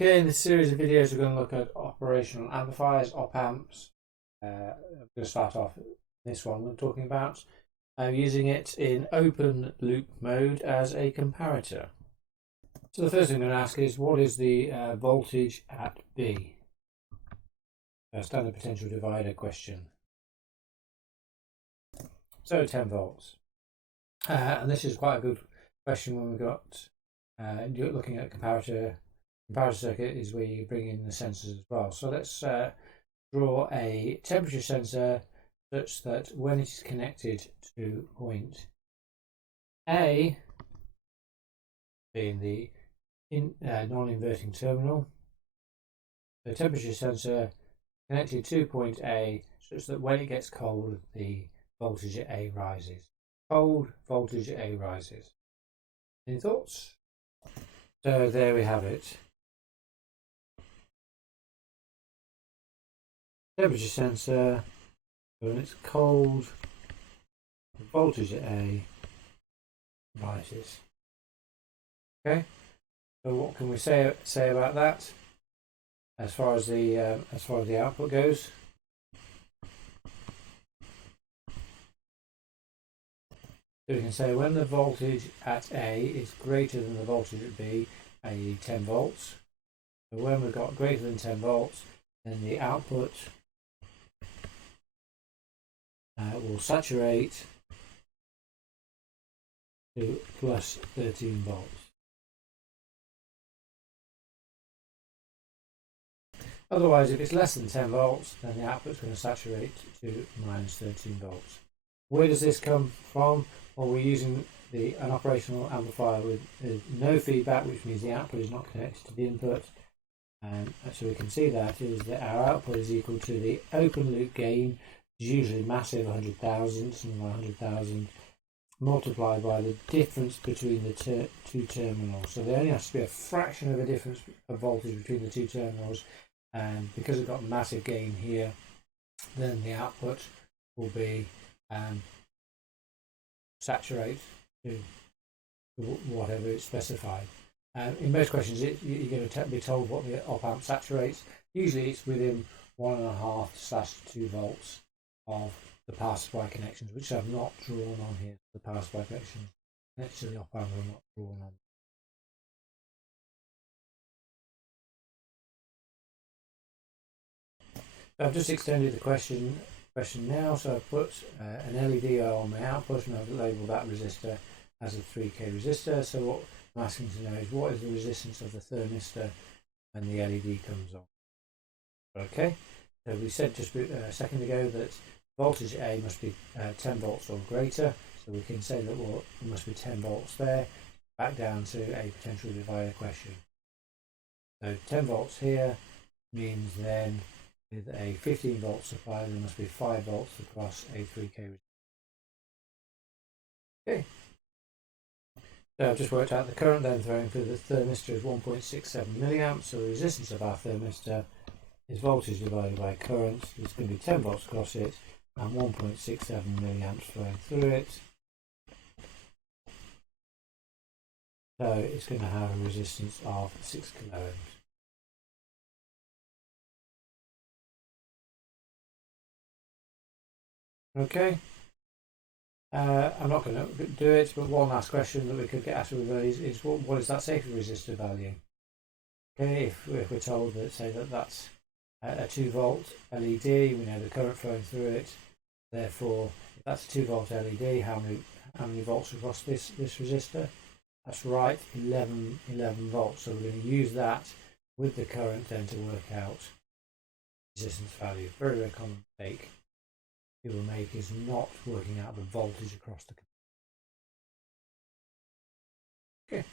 Okay, in this series of videos we're going to look at operational amplifiers, op-amps. I'm going to start off this one we're talking about using it in open loop mode as a comparator. So the first thing I'm going to ask is, what is the voltage at B? A standard potential divider question. So 10 volts. And this is quite a good question when we've got looking at a comparator. Comparator circuit is where you bring in the sensors as well. So let's draw a temperature sensor such that when it is connected to point A, being the non-inverting terminal, the temperature sensor connected to point A such that when it gets cold, the voltage at A rises. Cold, voltage at A rises. Any thoughts? So there we have it. Temperature sensor, when it's cold, the voltage at A rises. Okay, so what can we say about that as far as the output goes? So we can say when the voltage at A is greater than the voltage at B, i.e. 10 volts. So when we've got greater than 10 volts, then the output will saturate to plus 13 volts. Otherwise, if it's less than 10 volts, then the output is going to saturate to minus 13 volts. Where does this come from? Well, we're using an operational amplifier with no feedback, which means the output is not connected to the input. And so we can see that our output is equal to the open loop gain, which is usually massive, 100,000, something like 100,000, multiplied by the difference between the two terminals. So there only has to be a fraction of a difference of voltage between the two terminals, and because we've got massive gain here, then the output will be saturate to whatever is specified. In most questions, you're going to be told what the op-amp saturates. Usually it's within 1.5/2 volts of the power supply connections, which I've not drawn on here. The power supply connections next to the op-amp are not drawn on. I've just extended the question now, so I've put an LED on my output and I've labelled that resistor as a 3K resistor. So what I'm asking to know is, what is the resistance of the thermistor when the LED comes on? Okay, so we said just a second ago that voltage A must be 10 volts or greater, so we can say that it must be 10 volts there. Back down to a potential divider question. So 10 volts here means then with a 15 volt supply there must be 5 volts across a 3K resistor. Okay. So I've just worked out the current then throwing through the thermistor is 1.67 milliamps. So the resistance of our thermistor is voltage divided by current. It's going to be 10 volts across it and 1.67 milliamps flowing through it. So it's going to have a resistance of 6 kilo ohms. Okay. I'm not going to do it, but one last question that we could get asked with is what is that safety resistor value? Okay, if we're told that, say that's a 2 volt LED, we know the current flowing through it. Therefore, if that's a 2 volt LED, how many volts across this resistor? That's right, 11 volts. So we're going to use that with the current then to work out resistance value. Very, very common mistake people make is not working out the voltage across the. Okay.